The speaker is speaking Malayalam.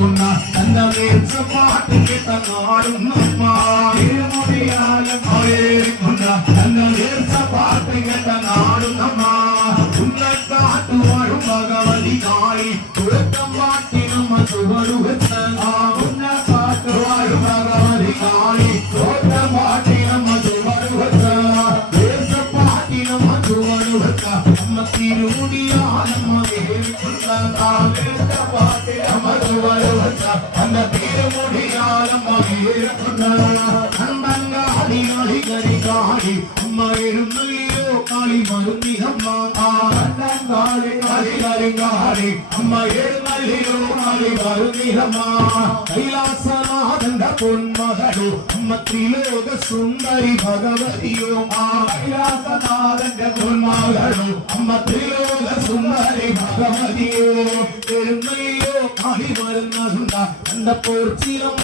ഏറിക്കുന്ന തന്റെ വേർച്ച പാട്ട് കേട്ട നാടും നമ്മ തിരുമുടിയാലും ഏറിക്കുന്ന തന്റെ വേർച്ച പാട്ട് കേട്ട നാടും നമ്മ ഉന്നക്കാട്ടു വാഴും ഭഗവതി കാളി തുഴക്കം പാട്ടി നമ്മ ചുവടുവെച്ച ഉന്നക്കാട്ടു വാഴും ഭഗവതി കാളി തുഴക്കം പാട്ടി നമ്മ ചുവടുവെച്ച വേർച്ച പാട്ടി നമ്മ ചുവടുവെച്ച നമ്മ തിരുമുടിയാലമ്മ ഏറിക്കുന്ന വേർച്ച പാട്ടി നമ്മ ചുവടുവെച്ച നമ്മ തിരുമുടിയാലമ്മ ഏറിക്കുന്ന അമ്പങ്കാളി കളികരി കാളി അമ്മ എഴുന്നള്ളിയോ കാളി മരുന്നി അമ്മ കാളി കളികരി കാളി അമ്മ എഴുന്നള്ളിയോ കാളി മരുന്നി അമ്മ കൈലാസനാഥന്റെ പൊന്മകളോ അമ്മ ത്രിലോക സുന്ദരി ഭഗവതിയോ കൈലാസനാഥന്റെ പൊന്മകളോ അമ്മ ത്രിലോക സുന്ദരി ഭഗവതിയോ എഴുന്നള്ളിയോ കാളി മരുന്നുണ്ട എന്റെ പോർച്ചിലും